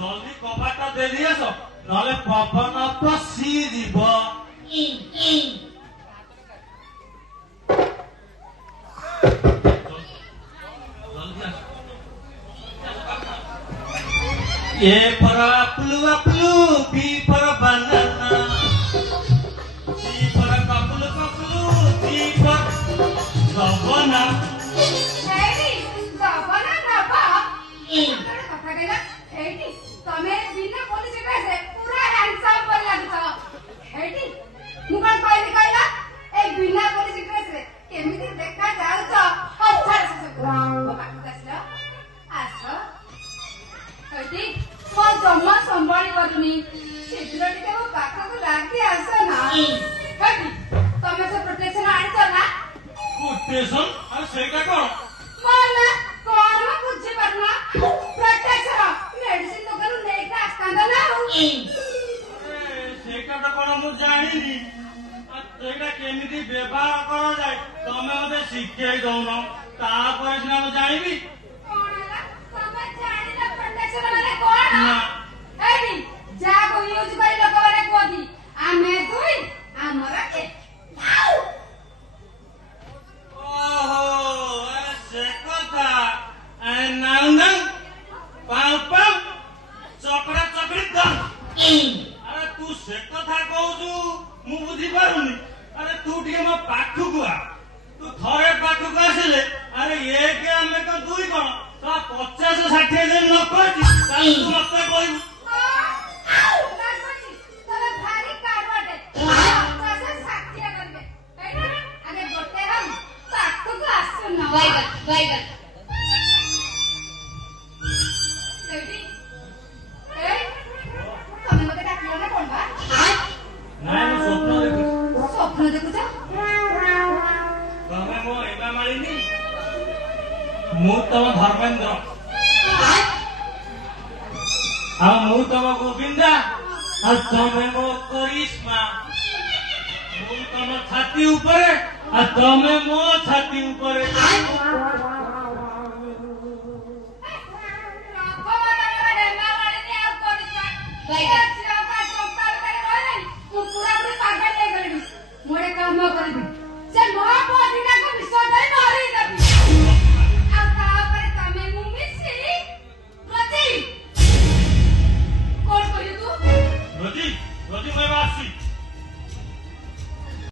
ଜଲ୍ଦି କବାଟ ଦେଇ ଆସ ନହେଲେ ପବନ ପଶିଯିବ। A for apple, B for banana, C for couple, D for savannah. Hey, savannah dhaba. कौन कथा कहला? हेटी, तमे बिना पुलिस ड्रेस रे पूरा हैंडसम पर लागछ। हेटी, मु कोन कहली कहला? ए बिना पुलिस ड्रेस रे केमिति देखा जाउछ? अच्छा से बाबा कसला? आसो। हेटी, को जम्मा संभाली करूनी। शीघ्र टिके वो पाखा को लागी आसो ना। हेटी, तमे से प्रोटेक्शन आनी छ ना? प्रोटेक्शन? अरे सेटा कोन? माना कौन बुझी पारना प्रोटेक्शन मेडिसिन दुकान नहीं का आस्तांदा ना सेटा तो कोन मु जानिनी सेटा केमिति व्यवहार करा जाय तमे मते शिक्षाई दउनो तापर सिना मु जानिबी कौन है तमे जानि ना प्रोटेक्शन माने कौन ना एडी जा को यूज करी लोक माने कोदी आमे दुई हमरा एक ओहो से कथा नांदन पापा चकड़ा चकड़ी दन अरे तू से कथा कहू मु बुझी पारुनी अरे तू टिके मो पाखु आ तू थरे पाखु आसिले अरे एक आमे को दुई कोन ता 50 60 जन न कह지 ताले तू मते कहू तमे भारी काडवाटे 50 60 करबे हैना आगे गोटे हम पाखु को आसु न बैगन एडी ए तमे मते डाकिलो ना कोन बा नाय मु स्वप्न देखु छ तमे मो एबा मालिनी मु तम धर्मेंद्र आ मु तम गोविंदा आ तमे मो करिश्मा मु तम छाती ऊपर आ तमे मो छाती ऊपर मोरे काम करिबी